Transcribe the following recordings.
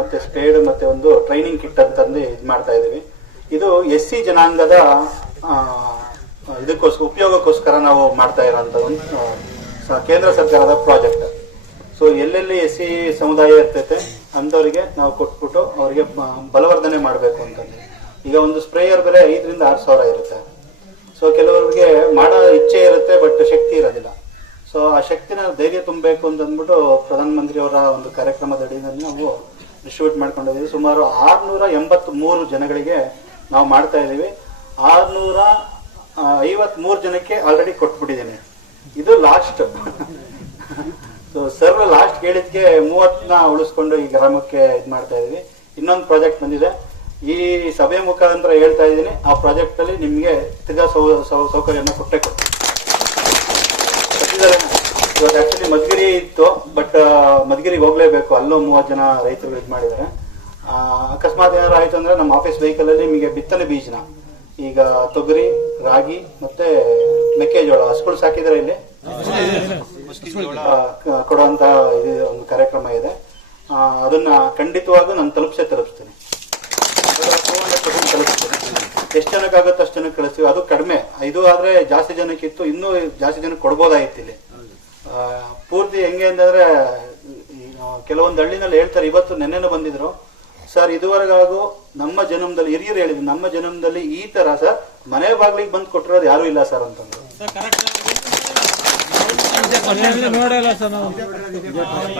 ಮತ್ತೆ ಸ್ಪೇಡ್ ಮತ್ತೆ ಒಂದು ಟ್ರೈನಿಂಗ್ ಕಿಟ್ ಅಂತಂದು ಇದು ಮಾಡ್ತಾ ಇದೀವಿ. ಇದು SC ಜನಾಂಗದ ಇದಕ್ಕೋಸ್ಕರ ಉಪಯೋಗಕ್ಕೋಸ್ಕರ ನಾವು ಮಾಡ್ತಾ ಇರೋಂಥ ಒಂದು ಕೇಂದ್ರ ಸರ್ಕಾರದ ಪ್ರಾಜೆಕ್ಟ್. ಸೊ ಎಲ್ಲೆಲ್ಲಿ SC ಸಮುದಾಯ ಇರ್ತೈತೆ ಅಂಥವರಿಗೆ ನಾವು ಕೊಟ್ಬಿಟ್ಟು ಅವರಿಗೆ ಬಲವರ್ಧನೆ ಮಾಡಬೇಕು ಅಂತಂದು. ಈಗ ಒಂದು ಸ್ಪ್ರೇಯರ್ ಬೆಲೆ 5,000 ರಿಂದ 6,000 ಇರುತ್ತೆ. ಸೊ ಕೆಲವರಿಗೆ ಮಾಡೋ ಇಚ್ಛೆ ಇರುತ್ತೆ, ಬಟ್ ಶಕ್ತಿ ಇರೋದಿಲ್ಲ. ಸೊ ಆ ಶಕ್ತಿನ ಧೈರ್ಯ ತುಂಬಬೇಕು ಅಂತ ಅಂದ್ಬಿಟ್ಟು ಪ್ರಧಾನಮಂತ್ರಿ ಅವರ ಒಂದು ಕಾರ್ಯಕ್ರಮದ ಅಡಿಯಲ್ಲಿ ನಾವು ಡಿಸ್ಟ್ರಿಬ್ಯೂಟ್ ಮಾಡ್ಕೊಂಡಿದ್ದೀವಿ. ಸುಮಾರು 683 ಜನಗಳಿಗೆ ನಾವು ಮಾಡ್ತಾ ಇದ್ದೀವಿ. 653 ಜನಕ್ಕೆ ಆಲ್ರೆಡಿ ಕೊಟ್ಬಿಟ್ಟಿದ್ದೀನಿ. ಇದು ಲಾಸ್ಟ್. ಸೊ ಸರ್ ಲಾಸ್ಟ್ ಕೇಳಿದ್ಕೆ 30ನ ಉಳಿಸ್ಕೊಂಡು ಈ ಗ್ರಾಮಕ್ಕೆ ಇದು ಮಾಡ್ತಾ ಇದೀವಿ. ಇನ್ನೊಂದು ಪ್ರಾಜೆಕ್ಟ್ ಬಂದಿದೆ, ಈ ಸಭೆ ಮುಖಾಂತರ ಹೇಳ್ತಾ ಇದ್ದೀನಿ. ಆ ಪ್ರಾಜೆಕ್ಟ್ ಅಲ್ಲಿ ನಿಮ್ಗೆ ತಿರ್ಗಾ ಸೌಕರ್ಯನ ಕೊಟ್ಟೆ ಕೊಡ್ತೀವಿ. ಇವತ್ತು ಆಕ್ಚುಲಿ ಮಧುಗಿರಿ ಇತ್ತು, ಬಟ್ ಮಧುಗಿರಿಗೆ ಹೋಗ್ಲೇಬೇಕು. ಅಲ್ಲೂ 30 ಜನ ರೈತರು ಇದು ಮಾಡಿದ್ದಾರೆ. ಅಕಸ್ಮಾತ್ ಏನಾರು ಆಯ್ತು ಅಂದ್ರೆ ನಮ್ಮ ಆಫೀಸ್ ವೆಹಿಕಲ್ ಅಲ್ಲಿ ನಿಮಗೆ ಬಿತ್ತನೆ ಬೀಜನ, ಈಗ ತೊಗರಿ, ರಾಗಿ ಮತ್ತೆ ಮೆಕ್ಕೆಜೋಳ ಹಸುಗಳು ಸಾಕಿದ್ರೆ ಇಲ್ಲಿ ಕೊಡುವಂತ ಒಂದು ಕಾರ್ಯಕ್ರಮ ಇದೆ. ಅದನ್ನ ಖಂಡಿತವಾಗೂ ನಾನು ತಲುಪಿಸ್ತೀನಿ. ಎಷ್ಟು ಜನಕ್ಕಾಗುತ್ತೆ ಅಷ್ಟು ಜನಕ್ಕೆ ಕಳಿಸ್ತೀವಿ. ಅದು ಕಡಿಮೆ, ಇದು ಆದ್ರೆ ಜಾಸ್ತಿ ಜನಕ್ಕಿತ್ತು, ಇನ್ನೂ ಜಾಸ್ತಿ ಜನಕ್ಕೆ ಕೊಡ್ಬೋದಾಗಿತ್ತು. ಇಲ್ಲಿ ಪೂರ್ತಿ ಹೆಂಗೆ ಅಂತಂದ್ರೆ ಕೆಲವೊಂದು ಹಳ್ಳಿನಲ್ಲಿ ಹೇಳ್ತಾರೆ, ಇವತ್ತು ನೆನ್ನೆನೂ ಬಂದಿದ್ರು ಸರ್, ಇದುವರೆಗಾಗೂ ನಮ್ಮ ಜನ್ಮದಲ್ಲಿ ಹಿರಿಯರು ಹೇಳಿದ್ರು, ನಮ್ಮ ಜನ್ಮದಲ್ಲಿ ಈ ತರ ಸರ್ ಮನೆ ಬಾಗ್ಲಿಗೆ ಬಂದು ಕೊಟ್ಟಿರೋದು ಯಾರು ಇಲ್ಲ ಸರ್ ಅಂತಂದ್ರು.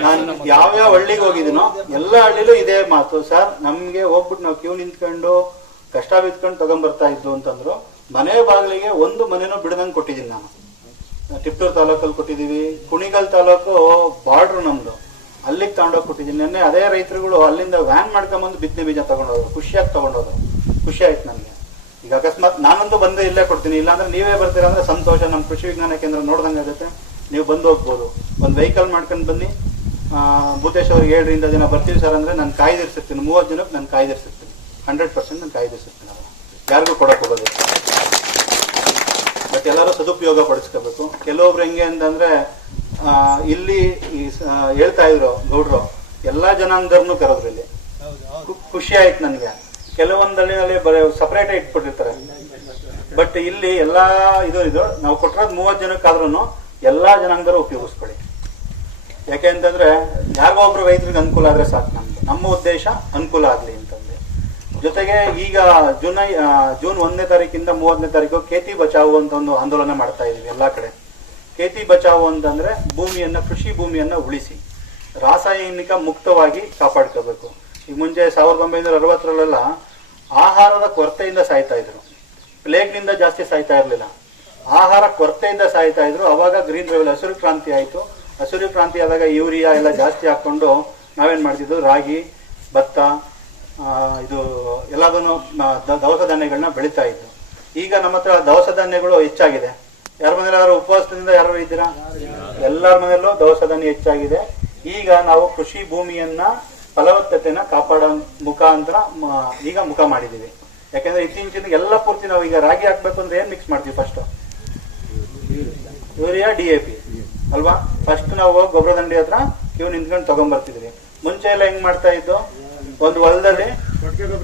ನಾನು ಯಾವ್ಯಾವ ಹಳ್ಳಿಗೆ ಹೋಗಿದ್ದೀನೋ ಎಲ್ಲ ಹಳ್ಳಿಲೂ ಇದೇ ಮಾತು ಸರ್. ನಮ್ಗೆ ಹೋಗ್ಬಿಟ್ಟು ನಾವು ಕ್ಯೂ ನಿಂತ್ಕೊಂಡು ಕಷ್ಟ ಬಿತ್ಕೊಂಡು ತಗೊಂಡ್ಬರ್ತಾ ಇದ್ದು ಅಂತಂದ್ರು. ಮನೆ ಬಾಗಿಲಿಗೆ ಒಂದು ಮನೆನೂ ಬಿಡದಂಗೆ ಕೊಟ್ಟಿದ್ದೀನಿ ನಾನು. ತಿಪ್ಟೂರು ತಾಲೂಕಲ್ಲಿ ಕೊಟ್ಟಿದ್ದೀವಿ, ಕುಣಿಗಲ್ ತಾಲೂಕು ಬಾರ್ಡ್ರು ನಮ್ದು, ಅಲ್ಲಿಗೆ ತಗೊಂಡೋಗಿ ಕೊಟ್ಟಿದ್ದೀನಿ. ನೆನ್ನೆ ಅದೇ ರೈತರುಗಳು ಅಲ್ಲಿಂದ ವ್ಯಾನ್ ಮಾಡ್ಕೊಂಬಂದು ಬಿತ್ತನೆ ಬೀಜ ತಗೊಂಡೋದ್ರು, ಖುಷಿಯಾಗಿ ತಗೊಂಡೋದ್ರು. ಖುಷಿ ಆಯ್ತು ನನಗೆ. ಈಗ ಅಕಸ್ಮಾತ್ ನಾನಂತೂ ಬಂದು ಇಲ್ಲೇ ಕೊಡ್ತೀನಿ, ಇಲ್ಲಾಂದ್ರೆ ನೀವೇ ಬರ್ತೀರಾ ಅಂದ್ರೆ ಸಂತೋಷ. ನಮ್ಮ ಕೃಷಿ ವಿಜ್ಞಾನ ಕೇಂದ್ರ ನೋಡ್ದಂಗೆ ಆಗುತ್ತೆ. ನೀವು ಬಂದು ಹೋಗ್ಬೋದು. ಒಂದು ವೆಹಿಕಲ್ ಮಾಡ್ಕೊಂಡು ಬನ್ನಿ. ಭೂತೇಶ್ ಅವ್ರಿಗೆ 7ರಿಂದ ಜನ ಬರ್ತೀವಿ ಸರ್ ಅಂದ್ರೆ ನಾನು ಕಾಯ್ದಿರ್ಸಿರ್ತೀನಿ. 30 ಜನಕ್ಕೆ ನಾನು ಕಾಯ್ದಿರ್ಸಿರ್ತೀನಿ. 100% ನಾನು ಕಾಯ್ದಿರ್ಸಿರ್ತೀನಿ. ಅದನ್ನು ಯಾರಿಗೂ ಕೊಡಕ್ ಹೋಗೋದು. ಬಟ್ ಎಲ್ಲರೂ ಸದುಪಯೋಗ ಪಡಿಸ್ಕೋಬೇಕು. ಕೆಲವೊಬ್ರು ಹೆಂಗೆ ಅಂತಂದ್ರೆ ಇಲ್ಲಿ ಹೇಳ್ತಾ ಇದ್ರು ಗೌಡ್ರು, ಎಲ್ಲಾ ಜನಾಂಗದವ್ರನ್ನು ಕರೆದ್ರು. ಇಲ್ಲಿ ಖುಷಿ ಆಯ್ತು ನನಗೆ. ಕೆಲವೊಂದು ಹಳ್ಳಿನಲ್ಲಿ ಬರೀ ಸಪರೇಟ್ ಇಟ್ಬಿಟ್ಟಿರ್ತಾರೆ, ಬಟ್ ಇಲ್ಲಿ ಎಲ್ಲಾ ಇದು ನಾವು ಕೊಟ್ಟಿರೋದು 30 ಜನಕ್ಕಾದ್ರೂ ಎಲ್ಲಾ ಜನಾಂಗದವರು ಉಪಯೋಗಿಸ್ಕೊಳ್ಳಿ. ಯಾಕೆ ಅಂತಂದ್ರೆ ಯಾರಿಗೋ ಒಬ್ರು ರೈತರಿಗೆ ಅನುಕೂಲ ಆದ್ರೆ ಸಾಕು. ನಮ್ಮ ಉದ್ದೇಶ ಅನುಕೂಲ ಆಗ್ಲಿ ಅಂತಂದ್ರೆ. ಜೊತೆಗೆ ಈಗ ಜೂನ್ 1ನೇ ತಾರೀಕಿಂದ 30ನೇ ತಾರೀಕು ಖೇತಿ ಬಚಾವು ಅಂತ ಒಂದು ಆಂದೋಲನ ಮಾಡ್ತಾ ಇದೀವಿ ಎಲ್ಲಾ ಕಡೆ. ಖೇತಿ ಬಚಾವು ಅಂತಂದ್ರೆ ಭೂಮಿಯನ್ನ, ಕೃಷಿ ಭೂಮಿಯನ್ನ ಉಳಿಸಿ ರಾಸಾಯನಿಕ ಮುಕ್ತವಾಗಿ ಕಾಪಾಡ್ಕೋಬೇಕು. ಈಗ ಮುಂಚೆ 1960ರಲ್ಲೆಲ್ಲ ಆಹಾರದ ಕೊರತೆಯಿಂದ ಸಾಯ್ತಾ ಇದ್ರು, ಪ್ಲೇಗ್ನಿಂದ ಜಾಸ್ತಿ ಸಾಯ್ತಾ ಇರ್ಲಿಲ್ಲ. ಆಹಾರ ಕೊರತೆಯಿಂದ ಸಾಯ್ತಾ ಇದ್ರು. ಅವಾಗ ಗ್ರೀನ್ ರೆವಲ್ ಹಸಿರು ಕ್ರಾಂತಿ ಆಯ್ತು. ಹಸಿರು ಕ್ರಾಂತಿ ಆದಾಗ ಯೂರಿಯಾ ಎಲ್ಲ ಜಾಸ್ತಿ ಹಾಕೊಂಡು ನಾವೇನ್ ಮಾಡ್ತಿದ್ವು, ರಾಗಿ, ಭತ್ತ, ಇದು ಎಲ್ಲದನ್ನು ದವಸ ಧಾನ್ಯಗಳನ್ನ ಬೆಳೀತಾ ಇದ್ದು. ಈಗ ನಮ್ಮ ಹತ್ರ ದವಸ ಧಾನ್ಯಗಳು ಹೆಚ್ಚಾಗಿದೆ. ಯಾರ ಮನೇಲಿ ಉಪವಾಸದಿಂದ ಯಾರು ಇದ್ದೀರಾ? ಎಲ್ಲರ ಮನೆಯಲ್ಲೂ ದವಸ ಧಾನ್ಯ ಹೆಚ್ಚಾಗಿದೆ. ಈಗ ನಾವು ಕೃಷಿ ಭೂಮಿಯನ್ನ ಫಲವತ್ತತೆನ ಕಾಪಾಡೋ ಮುಖಾಂತರ ಈಗ ಮುಖ ಮಾಡಿದೀವಿ. ಯಾಕಂದ್ರೆ ಇತ್ತೀಚಿನ ಎಲ್ಲ ಪೂರ್ತಿ ನಾವು ಈಗ ರಾಗಿ ಹಾಕ್ಬೇಕು ಅಂದ್ರೆ ಏನ್ ಮಿಕ್ಸ್ ಮಾಡ್ತೀವಿ? ಫಸ್ಟ್ ಯೂರಿಯಾ, DAP ಅಲ್ವಾ? ಫಸ್ಟ್ ನಾವು ಗೊಬ್ಬರ ದಂಡಿ ಹತ್ರ ಕ್ಯೂ ನಿಂತ್ಕೊಂಡು ತಗೊಂಡ್ಬರ್ತಿದ್ವಿ. ಮುಂಚೆ ಎಲ್ಲ ಹೆಂಗ್ ಮಾಡ್ತಾ ಇದ್ದು, ಒಂದು ಹೊಲದಲ್ಲಿ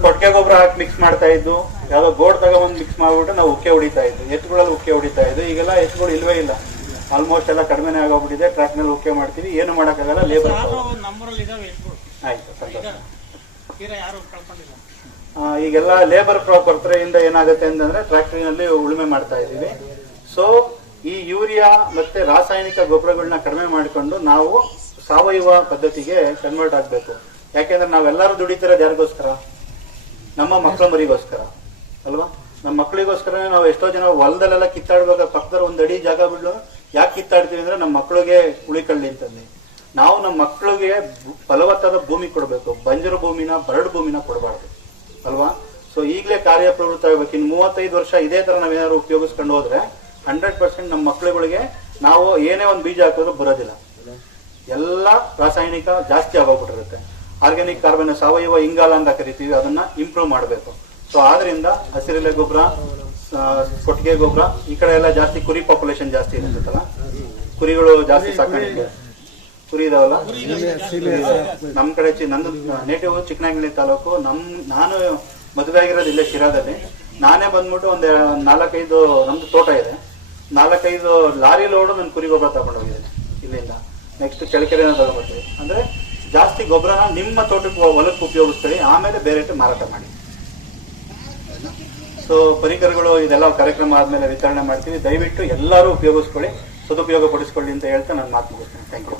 ಕೊಟ್ಟಿಗೆ ಗೊಬ್ಬರ ಹಾಕಿ ಮಿಕ್ಸ್ ಮಾಡ್ತಾ ಇದ್ದು, ಯಾವ್ದೋ ಗೋಡ್ ತಗೊಂಡ್ ಮಿಕ್ಸ್ ಮಾಡ್ಬಿಟ್ಟು ನಾವು ಉಕ್ಕೆ ಹೊಡಿತಾ ಇದ್ದು. ಎತ್ತುಗಳಲ್ಲಿ ಉಕ್ಕೆ ಹೊಡಿತಾ ಇದ್ದು. ಈಗೆಲ್ಲ ಎತ್ತುಗಳು ಇಲ್ವೇ ಇಲ್ಲ, ಆಲ್ಮೋಸ್ಟ್ ಎಲ್ಲ ಕಡಿಮೆನೇ ಆಗೋಗ್ಬಿಟ್ಟಿದೆ. ಟ್ರ್ಯಾಕ್ ನಲ್ಲಿ ಉಕ್ಕೆ ಮಾಡ್ತೀವಿ, ಏನು ಮಾಡಕ್ಕಾಗಲ್ಲ. ಲೇಬರ್ ಆಯ್ತು, ಸಂತೋಷ. ಈಗೆಲ್ಲ ಲೇಬರ್ ಕೊರತೆಯಿಂದ ಏನಾಗುತ್ತೆ ಅಂತಂದ್ರೆ ಟ್ರ್ಯಾಕ್ಟರಿನಲ್ಲಿ ಉಳುಮೆ ಮಾಡ್ತಾ ಇದೀವಿ. ಸೊ ಈ ಯೂರಿಯಾ ಮತ್ತೆ ರಾಸಾಯನಿಕ ಗೊಬ್ಬರಗಳನ್ನ ಕಡಿಮೆ ಮಾಡಿಕೊಂಡು ನಾವು ಸಾವಯವ ಪದ್ಧತಿಗೆ ಕನ್ವರ್ಟ್ ಆಗ್ಬೇಕು. ಯಾಕೆಂದ್ರೆ ನಾವೆಲ್ಲರೂ ದುಡಿತಿರೋದು ಯಾರಿಗೋಸ್ಕರ? ನಮ್ಮ ಮಕ್ಕಳ ಮರಿಗೋಸ್ಕರ ಅಲ್ವಾ? ನಮ್ಮ ಮಕ್ಕಳಿಗೋಸ್ಕರ ನಾವು ಎಷ್ಟೋ ಜನ ಹೊಲದಲ್ಲೆಲ್ಲ ಕಿತ್ತಾಡ್ಬೇಕು. ಪಕ್ಕದಲ್ಲಿ ಒಂದು ಅಡಿ ಜಾಗ ಬಿಡಲು ಯಾಕೆ ಕಿತ್ತಾಡ್ತೀವಿ ಅಂದ್ರೆ ನಮ್ಮ ಮಕ್ಕಳಿಗೆ ಉಳಿಕಳ್ಳಿ ಅಂತಂದು. ನಾವು ನಮ್ಮ ಮಕ್ಕಳಿಗೆ ಫಲವತ್ತಾದ ಭೂಮಿ ಕೊಡಬೇಕು. ಬಂಜರು ಭೂಮಿನ, ಬರಡು ಭೂಮಿನ ಕೊಡಬಾರ್ದು ಅಲ್ವಾ? ಸೊ ಈಗಲೇ ಕಾರ್ಯಪ್ರವೃತ್ತ ಆಗ್ಬೇಕು. ಇನ್ನು 35 ವರ್ಷ ಇದೇ ತರ ನಾವೇನಾದ್ರು ಉಪಯೋಗಿಸ್ಕೊಂಡು ಹೋದ್ರೆ 100% ನಮ್ಮ ಮಕ್ಕಳುಗಳಿಗೆ ನಾವು ಏನೇ ಒಂದು ಬೀಜ ಹಾಕಿದ್ರು ಬರೋದಿಲ್ಲ. ಎಲ್ಲ ರಾಸಾಯನಿಕ ಜಾಸ್ತಿ ಆಗೋಗ್ಬಿಟ್ಟಿರುತ್ತೆ. ಆರ್ಗ್ಯಾನಿಕ್ ಕಾರ್ಬನ್, ಸಾವಯವ ಇಂಗಾಲ ಅಂತ ಕರಿತೀವಿ, ಅದನ್ನ ಇಂಪ್ರೂವ್ ಮಾಡಬೇಕು. ಸೊ ಆದ್ರಿಂದ ಹಸಿರೆಲೆ ಗೊಬ್ಬರ, ಕೊಟ್ಟಿಗೆ ಗೊಬ್ಬರ, ಈ ಕಡೆ ಎಲ್ಲ ಜಾಸ್ತಿ ಕುರಿ ಪಾಪ್ಯುಲೇಷನ್ ಜಾಸ್ತಿ ಇರುತ್ತಲ್ಲ, ಕುರಿಗಳು ಜಾಸ್ತಿ ಸಾಕಾಣಿಕೆ. ಕುರಿ ಇದಾವಲ್ಲ, ನಮ್ಮ ಕಡೆ ನಂದು ನೇಟಿವ್ ಚಿಕ್ಕನಾಗನಹಳ್ಳಿ ತಾಲೂಕು. ನಾನು ಮದುವೆ ಆಗಿರೋದು ಇಲ್ಲೇ ಶಿರಾದಲ್ಲಿ. ನಾನೇ ಬಂದ್ಬಿಟ್ಟು ಒಂದು 4-5 ನಮ್ದು ತೋಟ ಇದೆ, 4-5 ಲಾರಿ ಲೋಡು ನನ್ನ ಕುರಿ ಗೊಬ್ಬರ ತಗೊಂಡೋಗಿದ್ದೀನಿ ಇಲ್ಲಿಂದ. ನೆಕ್ಸ್ಟ್ ಚಳ್ಳಕೆರೆನ ತಗೊಂಡ್ಬರ್ತೀವಿ. ಅಂದ್ರೆ ಜಾಸ್ತಿ ಗೊಬ್ಬರನ ನಿಮ್ಮ ತೋಟಕ್ಕೆ ಹೊಲಕ್ಕೆ ಉಪಯೋಗಿಸ್ತೀವಿ, ಆಮೇಲೆ ಬೇರೆ ಮಾರಾಟ ಮಾಡಿ. ಸೊ ಪರಿಕರಗಳು ಇದೆಲ್ಲ ಕಾರ್ಯಕ್ರಮ ಆದ್ಮೇಲೆ ವಿತರಣೆ ಮಾಡ್ತೀವಿ. ದಯವಿಟ್ಟು ಎಲ್ಲರೂ ಉಪಯೋಗಿಸ್ಕೊಳ್ಳಿ, ಸದುಪಯೋಗ ಪಡಿಸ್ಕೊಳ್ಳಿ ಅಂತ ಹೇಳ್ತಾ ನಾನು ಮಾತು ಮುಗಿಸ್ತೀನಿ. Thank you.